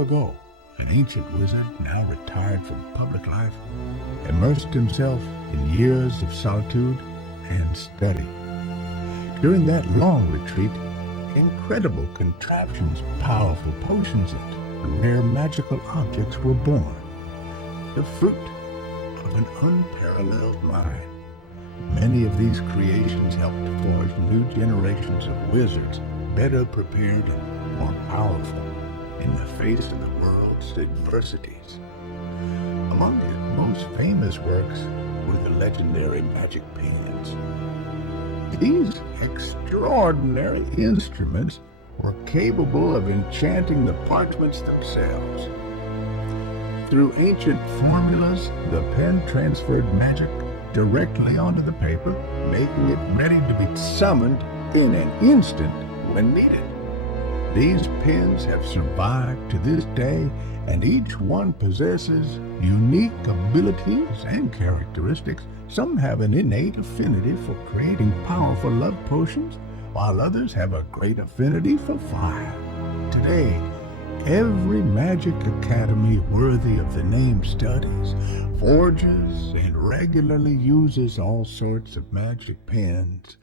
ago, an ancient wizard, now retired from public life, immersed himself in years of solitude and study. During that long retreat, incredible contraptions, powerful potions, and rare magical objects were born, the fruit of an unparalleled mind. Many of these creations helped forge new generations of wizards, better prepared and more powerful in the face of the world's adversities. Among his most famous works were the legendary magic pens. These extraordinary instruments were capable of enchanting the parchments themselves. Through ancient formulas, the pen transferred magic directly onto the paper, making it ready to be summoned in an instant when needed. These pens have survived to this day, and each one possesses unique abilities and characteristics. Some have an innate affinity for creating powerful love potions, while others have a great affinity for fire. Today, every magic academy worthy of the name studies, forges, and regularly uses all sorts of magic pens.